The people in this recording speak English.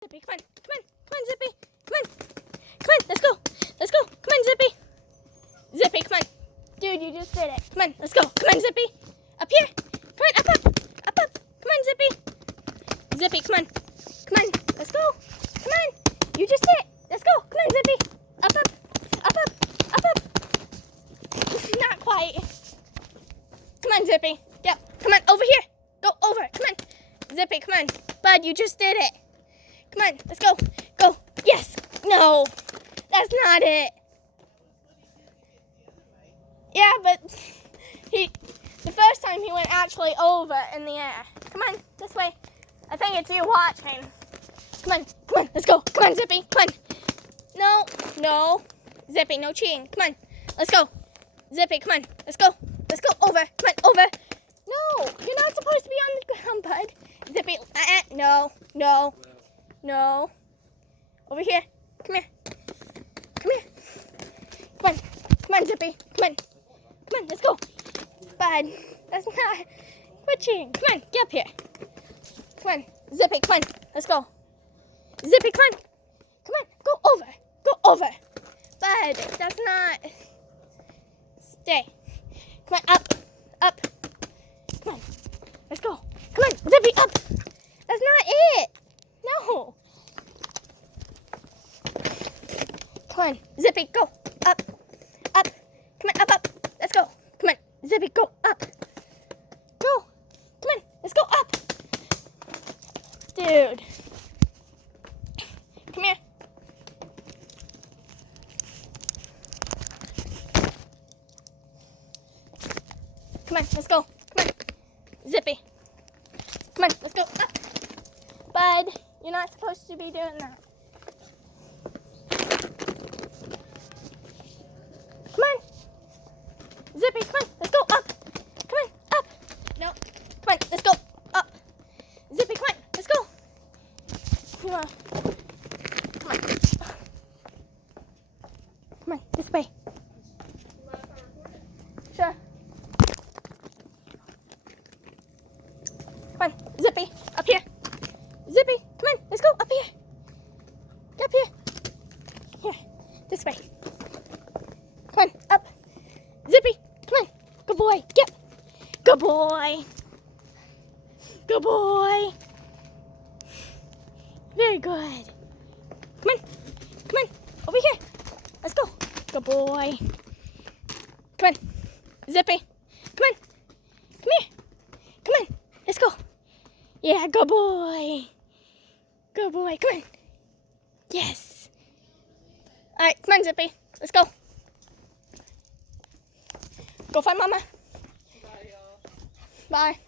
Zippy, come on, come on, come on, Zippy, come on, come on, let's go, come on, Zippy, Zippy, come on, dude, you just did it, come on, let's go, come on, Zippy, up here, come on, up, come on, Zippy, Zippy, come on, let's go, come on, you just did it, let's go, come on, Zippy, up, not quite, come on, Zippy, yep, come on, over here, go over, come on, Zippy, come on, bud, you just did it. Come on, let's go. Go. Yes. No. That's not it. Yeah, but the first time he went actually over in the air. Come on, this way. I think it's you watching. Come on, let's go. Come on, Zippy. Come on. No. Zippy, no cheating. Come on, let's go. Zippy, come on. Let's go. Over. Come on, over. No, you're not supposed to be on the ground, bud. Zippy, no. No. Over here. Come here. Come on, Zippy. Come on, let's go. Bud, that's not pushing. Come on, get up here. Come on, Zippy, come on, let's go. Zippy, come on, go over. Bud, that's not. Stay. Come on, up. Come on, let's go. Come on, Zippy, up. That's not it. No. Come on, Zippy, go. Up. Come on, up. Let's go. Come on, Zippy, go. Up. Go. Come on, let's go up. Dude. Come here. Come on, let's go. Come on, Zippy. Come on, let's go up. Bud, you're not supposed to be doing that. Come on. Zippy, come on, let's go up. Come on, up. No. Come on, let's go up. Zippy, come on, let's go. Come on, this way. Sure. Come on, Zippy, up here. Zippy, come on, let's go up here. Get up here. Here, this way. Come on, up. Zippy, come on. Good boy. Get. Good boy. Very good. Come on. Over here. Let's go. Good boy. Come on. Zippy. Come on. Come here. Come on. Let's go. Yeah, good boy. Come on. Yes. All right, come on, Zippy. Let's go. Go find Mama. Bye, y'all. Bye.